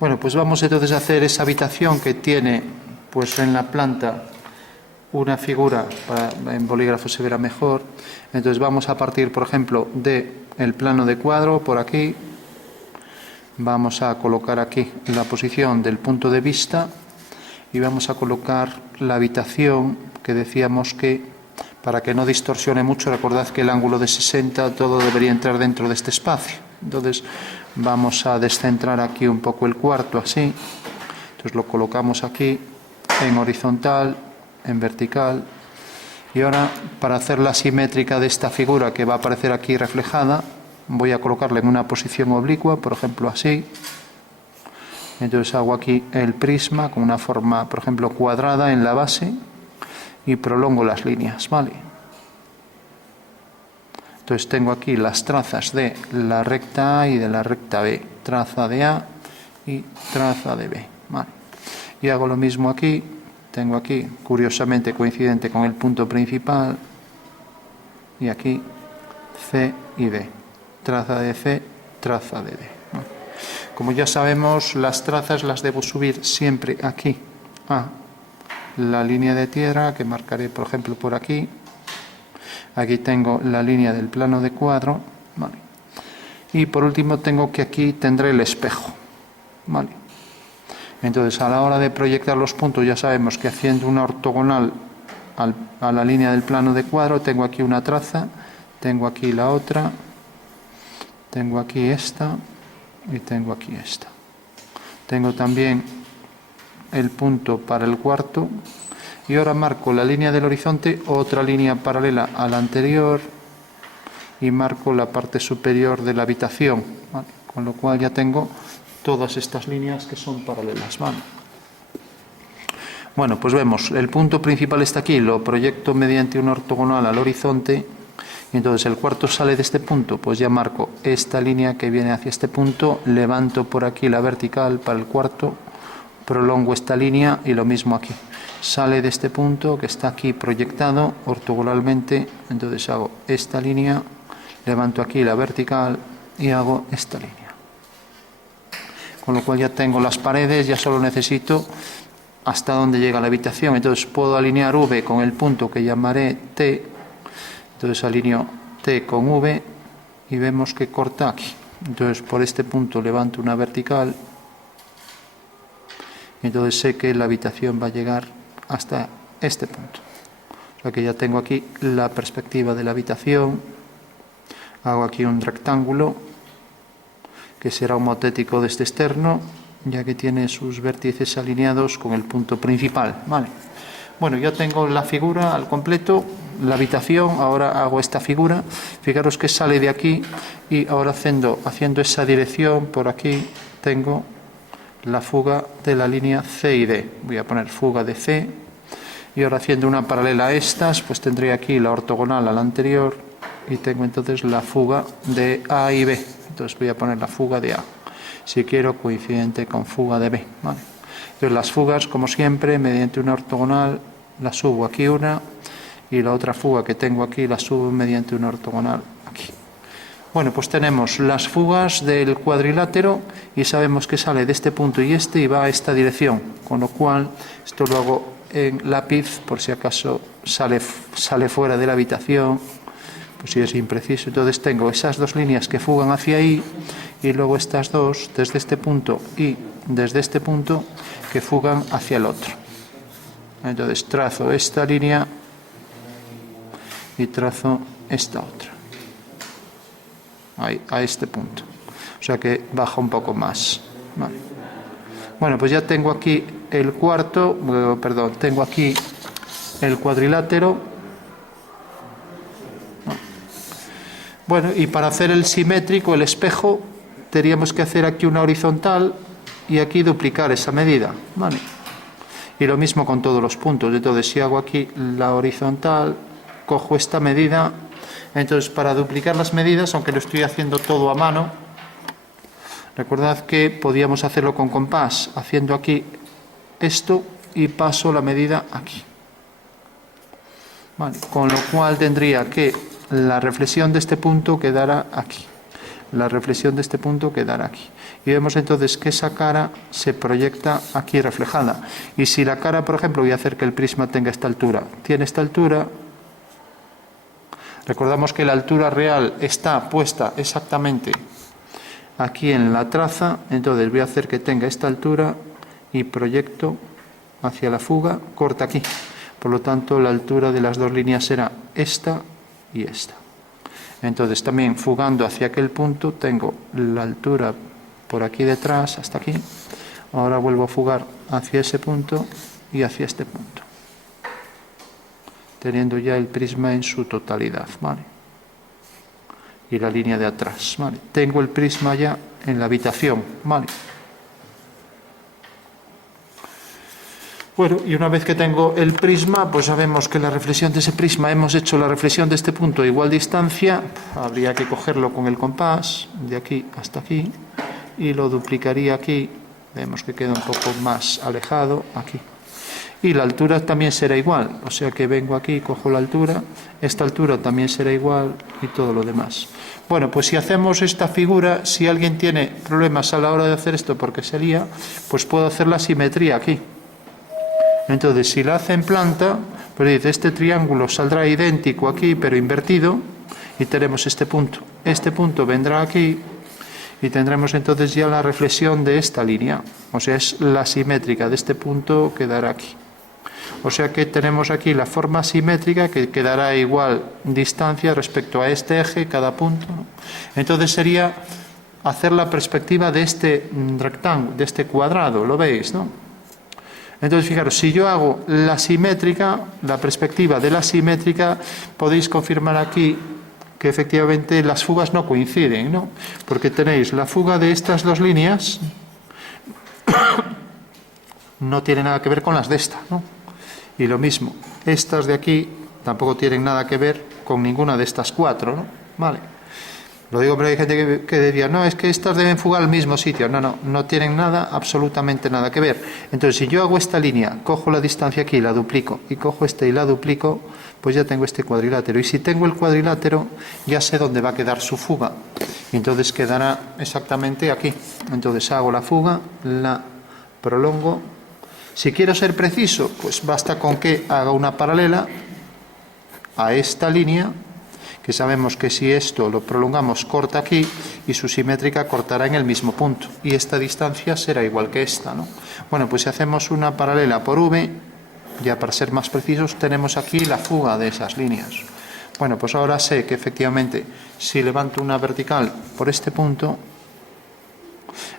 Bueno, pues vamos entonces a hacer esa habitación que tiene pues en la planta una figura, en bolígrafo se verá mejor. Entonces vamos a partir, por ejemplo, del plano de cuadro, por aquí. Vamos a colocar aquí la posición del punto de vista y vamos a colocar la habitación que decíamos que, para que no distorsione mucho, recordad que el ángulo de 60 todo debería entrar dentro de este espacio. Entonces vamos a descentrar aquí un poco el cuarto, así. Entonces lo colocamos aquí en horizontal, en vertical. Y ahora, para hacer la simétrica de esta figura que va a aparecer aquí reflejada, voy a colocarla en una posición oblicua, por ejemplo así. Entonces hago aquí el prisma con una forma, por ejemplo, cuadrada en la base y prolongo las líneas, ¿vale? Entonces tengo aquí las trazas de la recta A y de la recta B, traza de A y traza de B, ¿vale? Y hago lo mismo aquí, tengo aquí, curiosamente coincidente con el punto principal, y aquí C y D, traza de C, traza de D. ¿Vale? Como ya sabemos, las trazas las debo subir siempre aquí a la línea de tierra, que marcaré por ejemplo por aquí. Aquí tengo la línea del plano de cuadro, ¿vale? Y por último tengo que aquí tendré el espejo, ¿vale? Entonces a la hora de proyectar los puntos ya sabemos que haciendo una ortogonal a la línea del plano de cuadro tengo aquí una traza, tengo aquí la otra, tengo aquí esta y tengo aquí esta. Tengo también el punto para el cuarto. Y ahora marco la línea del horizonte, otra línea paralela a la anterior, y marco la parte superior de la habitación, ¿vale? Con lo cual ya tengo todas estas líneas que son paralelas, ¿vale? Bueno, pues vemos, el punto principal está aquí, lo proyecto mediante una ortogonal al horizonte, y entonces el cuarto sale de este punto, pues ya marco esta línea que viene hacia este punto, levanto por aquí la vertical para el cuarto, prolongo esta línea y lo mismo aquí. Sale de este punto que está aquí proyectado ortogonalmente, entonces hago esta línea, levanto aquí la vertical y hago esta línea. Con lo cual ya tengo las paredes, ya solo necesito hasta donde llega la habitación. Entonces puedo alinear V con el punto que llamaré T, entonces alineo T con V y vemos que corta aquí. Entonces por este punto levanto una vertical, entonces sé que la habitación va a llegar hasta este punto. O sea que ya tengo aquí la perspectiva de la habitación. Hago aquí un rectángulo que será homotético de este externo, ya que tiene sus vértices alineados con el punto principal, ¿vale? Bueno, ya tengo la figura al completo, la habitación. Ahora hago esta figura. Fijaros que sale de aquí y ahora haciendo esa dirección por aquí tengo la fuga de la línea C y D. Voy a poner fuga de C y ahora haciendo una paralela a estas, pues tendré aquí la ortogonal a la anterior y tengo entonces la fuga de A y B. Entonces voy a poner la fuga de A, si quiero coincidente con fuga de B, ¿vale? Entonces las fugas, como siempre, mediante una ortogonal, la subo aquí una y la otra fuga que tengo aquí la subo mediante una ortogonal aquí. Bueno, pues tenemos las fugas del cuadrilátero y sabemos que sale de este punto y va a esta dirección, con lo cual esto lo hago en lápiz por si acaso sale fuera de la habitación, pues si es impreciso. Entonces tengo esas dos líneas que fugan hacia ahí y luego estas dos desde este punto y desde este punto que fugan hacia el otro. Entonces trazo esta línea y trazo esta otra. Ahí, a este punto, o sea que baja un poco más, ¿vale? Bueno, pues ya tengo aquí el cuarto, perdón, tengo aquí el cuadrilátero. Bueno, y para hacer el simétrico, el espejo, tendríamos que hacer aquí una horizontal y aquí duplicar esa medida, ¿vale? Y lo mismo con todos los puntos. Entonces si hago aquí la horizontal, cojo esta medida. Entonces, para duplicar las medidas, aunque lo estoy haciendo todo a mano, recordad que podíamos hacerlo con compás, haciendo aquí esto y paso la medida aquí. Vale, con lo cual tendría que la reflexión de este punto quedará aquí. La reflexión de este punto quedará aquí. y vemos entonces que esa cara se proyecta aquí reflejada. Y si la cara, por ejemplo, voy a hacer que el prisma tenga esta altura, tiene esta altura, recordamos que la altura real está puesta exactamente aquí en la traza, entonces voy a hacer que tenga esta altura y proyecto hacia la fuga, corta aquí. Por lo tanto, la altura de las dos líneas será esta y esta. Entonces, también fugando hacia aquel punto, tengo la altura por aquí detrás, hasta aquí. Ahora vuelvo a fugar hacia ese punto y hacia este punto, teniendo ya el prisma en su totalidad, ¿vale? Y la línea de atrás, ¿vale? Tengo el prisma ya en la habitación, ¿vale? Bueno, y una vez que tengo el prisma, pues sabemos que la reflexión de ese prisma, hemos hecho la reflexión de este punto a igual distancia, habría que cogerlo con el compás, de aquí hasta aquí, y lo duplicaría aquí, vemos que queda un poco más alejado, aquí. Y la altura también será igual, o sea que vengo aquí, cojo la altura, esta altura también será igual y todo lo demás. Bueno, pues si hacemos esta figura, si alguien tiene problemas a la hora de hacer esto porque se lía, pues puedo hacer la simetría aquí. Entonces, si la hace en planta, pues dice, este triángulo saldrá idéntico aquí, pero invertido, y tenemos este punto. Este punto vendrá aquí, y tendremos entonces ya la reflexión de esta línea. O sea, es la simétrica de este punto quedará aquí. O sea que tenemos aquí la forma simétrica que quedará igual distancia respecto a este eje, cada punto, ¿no? Entonces sería hacer la perspectiva de este rectángulo, de este cuadrado, ¿lo veis, no? Entonces, fijaros, si yo hago la simétrica, la perspectiva de la simétrica, podéis confirmar aquí que efectivamente las fugas no coinciden, ¿no? Porque tenéis la fuga de estas dos líneas, no tiene nada que ver con las de esta, ¿no? Y lo mismo, estas de aquí tampoco tienen nada que ver con ninguna de estas cuatro, ¿no? Vale. Lo digo, pero hay gente que diría, no, es que estas deben fugar al mismo sitio. No tienen nada, absolutamente nada que ver. Entonces, si yo hago esta línea, cojo la distancia aquí, la duplico, y cojo esta y la duplico, pues ya tengo este cuadrilátero. Y si tengo el cuadrilátero, ya sé dónde va a quedar su fuga. Y entonces quedará exactamente aquí. Entonces hago la fuga, la prolongo. Si quiero ser preciso, pues basta con que haga una paralela a esta línea, que sabemos que si esto lo prolongamos corta aquí y su simétrica cortará en el mismo punto y esta distancia será igual que esta, ¿no? Bueno, pues si hacemos una paralela por V, ya para ser más precisos tenemos aquí la fuga de esas líneas. Bueno, pues ahora sé que efectivamente si levanto una vertical por este punto,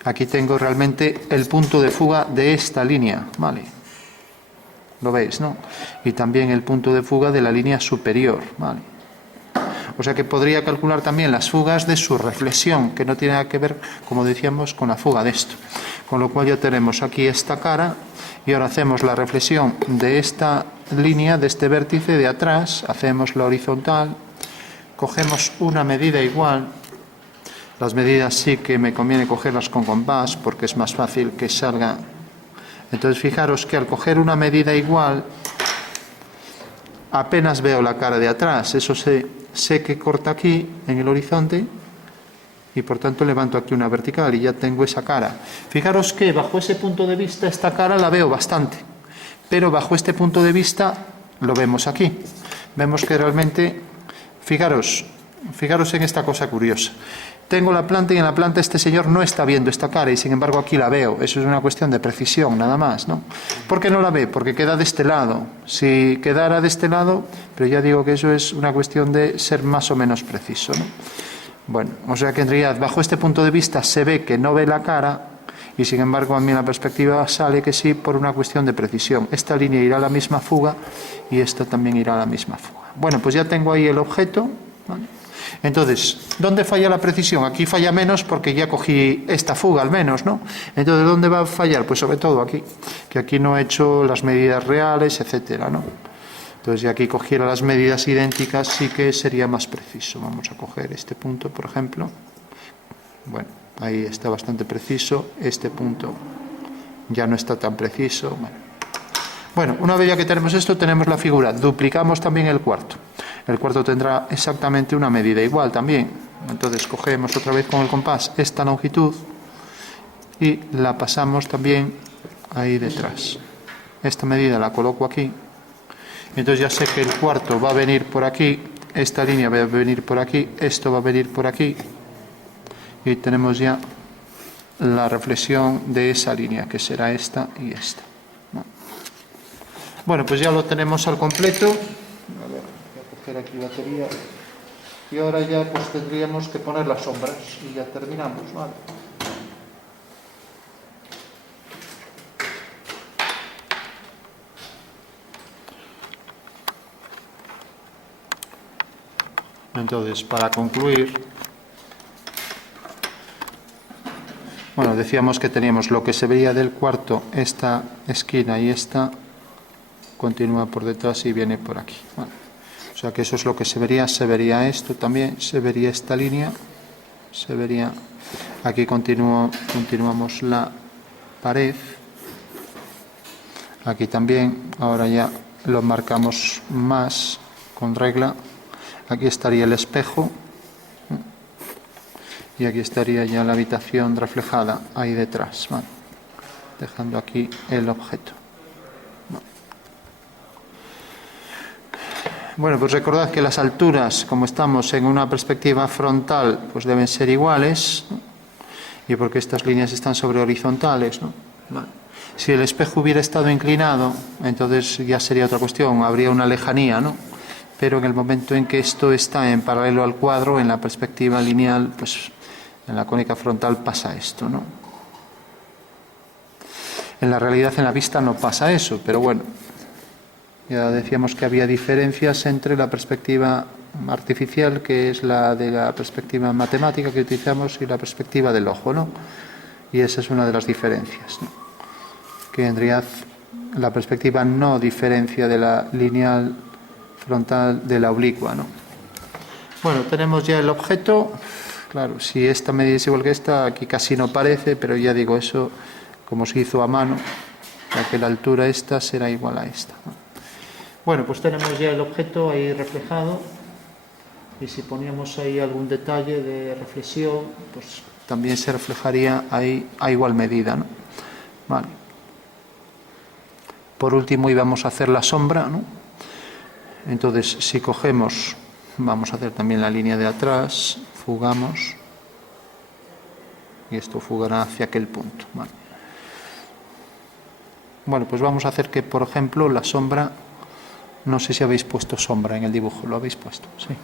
aquí tengo realmente el punto de fuga de esta línea, ¿vale? Lo veis, ¿no? Y también el punto de fuga de la línea superior, ¿vale? O sea que podría calcular también las fugas de su reflexión, que no tiene nada que ver, como decíamos, con la fuga de esto. Con lo cual ya tenemos aquí esta cara y ahora hacemos la reflexión de esta línea, de este vértice de atrás, hacemos la horizontal, cogemos una medida igual. Las medidas sí que me conviene cogerlas con compás porque es más fácil que salga. Entonces fijaros que al coger una medida igual apenas veo la cara de atrás, eso sé que corta aquí en el horizonte y por tanto levanto aquí una vertical y ya tengo esa cara. Fijaros que bajo ese punto de vista esta cara la veo bastante, pero bajo este punto de vista lo vemos aquí. Vemos que realmente, fijaros en esta cosa curiosa. Tengo la planta y en la planta este señor no está viendo esta cara y sin embargo aquí la veo. Eso es una cuestión de precisión, nada más, ¿no? ¿Por qué no la ve? Porque queda de este lado. Si quedara de este lado, pero ya digo que eso es una cuestión de ser más o menos preciso, ¿no? Bueno, o sea que en realidad bajo este punto de vista se ve que no ve la cara y sin embargo a mí en la perspectiva sale que sí por una cuestión de precisión. Esta línea irá a la misma fuga y esta también irá a la misma fuga. Bueno, pues ya tengo ahí el objeto, ¿vale? Entonces, ¿dónde falla la precisión? Aquí falla menos porque ya cogí esta fuga al menos, ¿no? Entonces, ¿dónde va a fallar? Pues sobre todo aquí, que aquí no he hecho las medidas reales, etcétera, ¿no? Entonces, si aquí cogiera las medidas idénticas, sí que sería más preciso. Vamos a coger este punto, por ejemplo. Bueno, ahí está bastante preciso. Este punto ya no está tan preciso. Bueno, una vez ya que tenemos esto, tenemos la figura. Duplicamos también el cuarto. El cuarto tendrá exactamente una medida igual también. Entonces cogemos otra vez con el compás esta longitud y la pasamos también ahí detrás. Esta medida la coloco aquí, entonces ya sé que el cuarto va a venir por aquí, esta línea va a venir por aquí, esto va a venir por aquí, y tenemos ya la reflexión de esa línea, que será esta y esta. Bueno, pues ya lo tenemos al completo. A ver, voy a coger aquí batería. Y ahora ya pues tendríamos que poner las sombras y ya terminamos, ¿vale? Entonces, para concluir, bueno, decíamos que teníamos lo que se veía del cuarto, esta esquina y esta continúa por detrás y viene por aquí. Bueno, o sea que eso es lo que se vería esto también, se vería esta línea, se vería, aquí continuamos la pared, aquí también, ahora ya lo marcamos más con regla, aquí estaría el espejo y aquí estaría ya la habitación reflejada ahí detrás, ¿vale? Dejando aquí el objeto. Bueno, pues recordad que las alturas, como estamos en una perspectiva frontal, pues deben ser iguales, ¿no? Y porque estas líneas están sobre horizontales, ¿no? Vale. Si el espejo hubiera estado inclinado, entonces ya sería otra cuestión, habría una lejanía, ¿no? Pero en el momento en que esto está en paralelo al cuadro, en la perspectiva lineal, pues en la cónica frontal pasa esto, ¿no? En la realidad, en la vista no pasa eso, pero bueno, ya decíamos que había diferencias entre la perspectiva artificial, que es la de la perspectiva matemática que utilizamos, y la perspectiva del ojo, ¿no? Y esa es una de las diferencias, ¿no? Que en realidad la perspectiva no diferencia de la lineal frontal de la oblicua, ¿no? Bueno, tenemos ya el objeto. Claro, si esta medida es igual que esta, aquí casi no parece, pero ya digo, eso como se hizo a mano, ya que la altura esta será igual a esta, ¿no? Bueno, pues tenemos ya el objeto ahí reflejado, y si poníamos ahí algún detalle de reflexión, pues también se reflejaría ahí a igual medida, ¿no? Vale. Por último íbamos a hacer la sombra, ¿no? Entonces, si cogemos, vamos a hacer también la línea de atrás, fugamos, y esto fugará hacia aquel punto, ¿vale? Bueno, pues vamos a hacer que, por ejemplo, la sombra, no sé si habéis puesto sombra en el dibujo, ¿lo habéis puesto? Sí.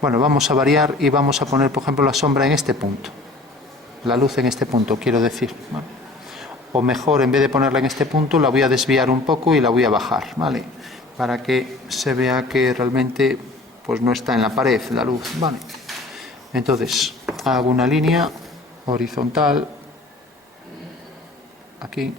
Bueno, vamos a variar y vamos a poner, por ejemplo, la sombra en este punto, la luz en este punto, quiero decir, ¿vale? O mejor, en vez de ponerla en este punto, la voy a desviar un poco y la voy a bajar, ¿vale? Para que se vea que realmente pues no está en la pared la luz, ¿vale? Entonces, hago una línea horizontal aquí,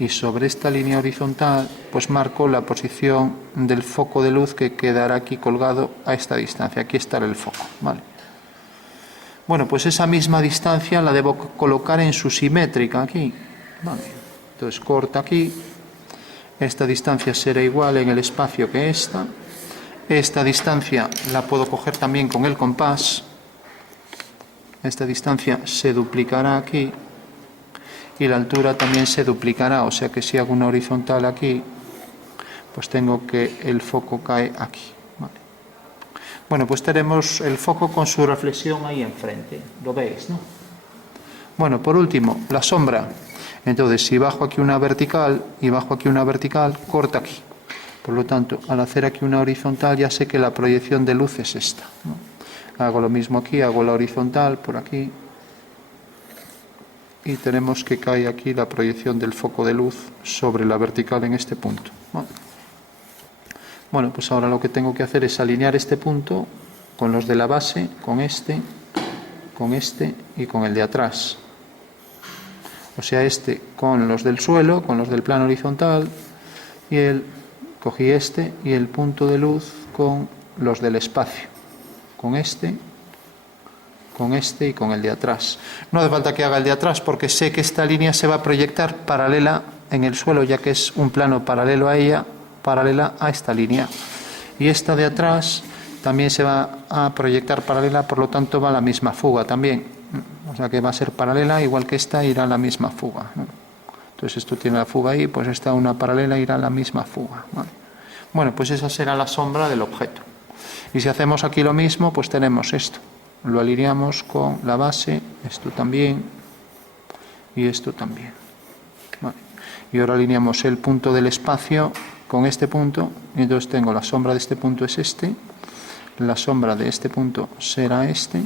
y sobre esta línea horizontal pues marco la posición del foco de luz que quedará aquí colgado a esta distancia. Aquí estará el foco, ¿vale? Bueno, pues esa misma distancia la debo colocar en su simétrica aquí, ¿vale? Entonces corta aquí, esta distancia será igual en el espacio que esta distancia la puedo coger también con el compás, esta distancia se duplicará aquí, y la altura también se duplicará, o sea que si hago una horizontal aquí, pues tengo que el foco cae aquí, ¿vale? Bueno, pues tenemos el foco con su reflexión ahí enfrente, lo veis, ¿no? Bueno, por último, la sombra. Entonces, si bajo aquí una vertical y bajo aquí una vertical, corta aquí. Por lo tanto, al hacer aquí una horizontal ya sé que la proyección de luz es esta, ¿no? Hago lo mismo aquí, hago la horizontal por aquí, y tenemos que cae aquí la proyección del foco de luz sobre la vertical en este punto, ¿no? Bueno, pues ahora lo que tengo que hacer es alinear este punto con los de la base, con este y con el de atrás. O sea, este con los del suelo, con los del plano horizontal, y cogí este y el punto de luz con los del espacio, con este y con el de atrás. No hace falta que haga el de atrás porque sé que esta línea se va a proyectar paralela en el suelo, ya que es un plano paralelo a ella, paralela a esta línea. Y esta de atrás también se va a proyectar paralela, por lo tanto va a la misma fuga también. O sea que va a ser paralela, igual que esta irá a la misma fuga, ¿no? Entonces esto tiene la fuga ahí, pues esta una paralela irá a la misma fuga, ¿vale? Bueno, pues esa será la sombra del objeto. Y si hacemos aquí lo mismo, pues tenemos esto. Lo alineamos con la base, esto también y esto también. Vale. Y ahora alineamos el punto del espacio con este punto, y entonces tengo la sombra de este punto es este, la sombra de este punto será este,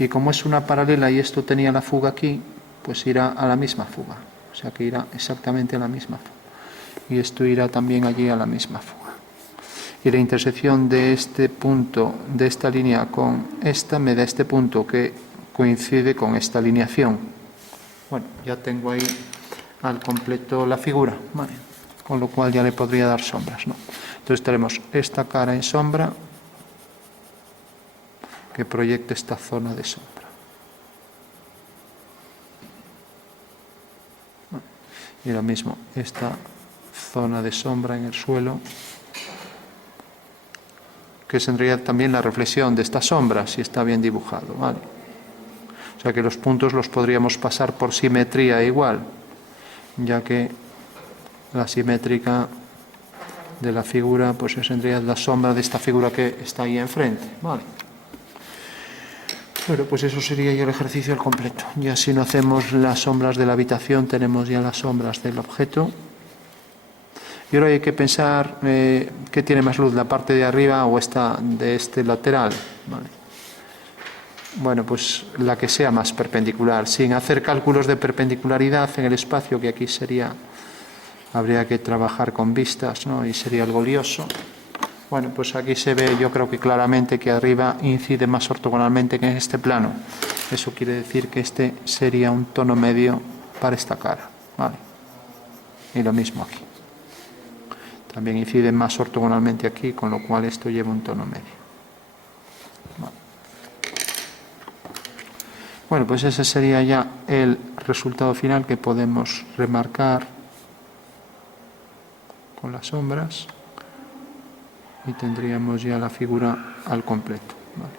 y como es una paralela y esto tenía la fuga aquí, pues irá a la misma fuga, o sea que irá exactamente a la misma fuga, y esto irá también allí a la misma fuga. Y la intersección de este punto, de esta línea con esta, me da este punto que coincide con esta alineación. Bueno, ya tengo ahí al completo la figura, ¿vale? Con lo cual ya le podría dar sombras, ¿no? Entonces tenemos esta cara en sombra que proyecta esta zona de sombra. Y lo mismo, esta zona de sombra en el suelo, que es en realidad también la reflexión de esta sombra, si está bien dibujado, ¿vale? O sea que los puntos los podríamos pasar por simetría igual, ya que la simétrica de la figura pues es en realidad la sombra de esta figura que está ahí enfrente, ¿vale? Bueno, pues eso sería ya el ejercicio al completo. Ya si no hacemos las sombras de la habitación, tenemos ya las sombras del objeto. Y ahora hay que pensar qué tiene más luz, la parte de arriba o esta de este lateral, ¿vale? Bueno, pues la que sea más perpendicular, sin hacer cálculos de perpendicularidad en el espacio, que aquí habría que trabajar con vistas, ¿no? Y sería algo lioso. Bueno, pues aquí se ve, yo creo que claramente que arriba incide más ortogonalmente que en este plano. Eso quiere decir que este sería un tono medio para esta cara, ¿vale? Y lo mismo aquí. También incide más ortogonalmente aquí, con lo cual esto lleva un tono medio. Vale. Bueno, pues ese sería ya el resultado final que podemos remarcar con las sombras. Y tendríamos ya la figura al completo, ¿vale?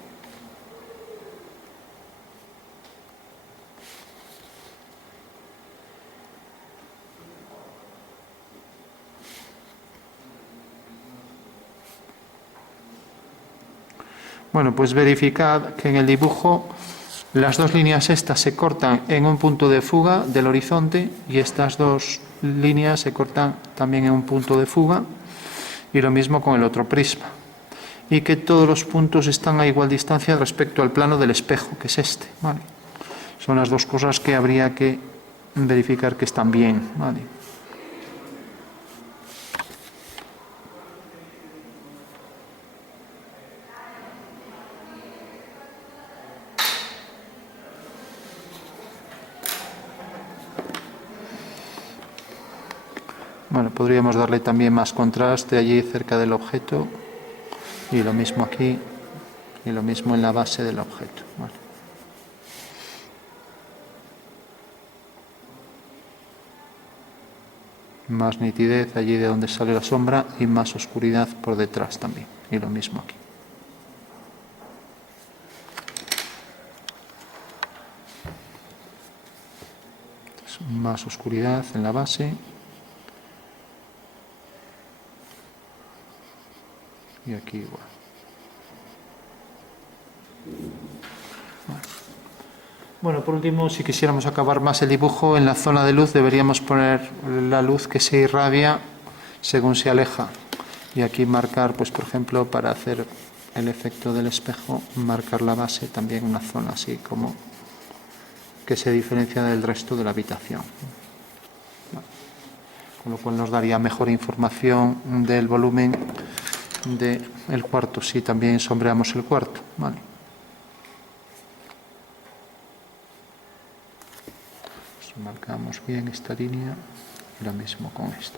Bueno, pues verificad que en el dibujo las dos líneas estas se cortan en un punto de fuga del horizonte y estas dos líneas se cortan también en un punto de fuga, y lo mismo con el otro prisma. Y que todos los puntos están a igual distancia respecto al plano del espejo, que es este, ¿vale? Son las dos cosas que habría que verificar que están bien, ¿vale? Bueno, podríamos darle también más contraste allí cerca del objeto, y lo mismo aquí, y lo mismo en la base del objeto, ¿vale? Más nitidez allí de donde sale la sombra y más oscuridad por detrás también, y lo mismo aquí. Entonces, más oscuridad en la base y aquí igual. Bueno, por último, si quisiéramos acabar más el dibujo, en la zona de luz deberíamos poner la luz que se irradia según se aleja. Y aquí marcar, pues por ejemplo, para hacer el efecto del espejo, marcar la base también una zona así como que se diferencia del resto de la habitación. Con lo cual nos daría mejor información del volumen del cuarto, si también sombreamos el cuarto, ¿vale? Pues marcamos bien esta línea y lo mismo con esto.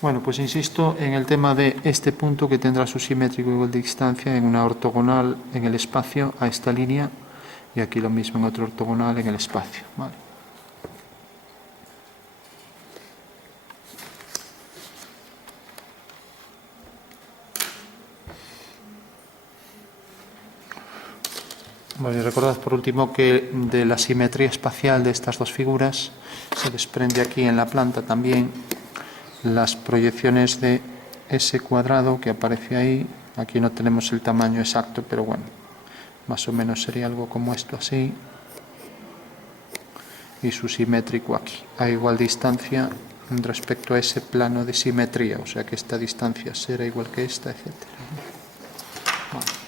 Bueno, pues insisto en el tema de este punto que tendrá su simétrico igual de distancia en una ortogonal en el espacio a esta línea, y aquí lo mismo en otro ortogonal en el espacio, ¿vale? Bueno, y recordad por último que de la simetría espacial de estas dos figuras se desprende aquí en la planta también las proyecciones de ese cuadrado que aparece ahí. Aquí no tenemos el tamaño exacto, pero bueno, más o menos sería algo como esto así. Y su simétrico aquí, a igual distancia respecto a ese plano de simetría, o sea que esta distancia será igual que esta, etc. Bueno.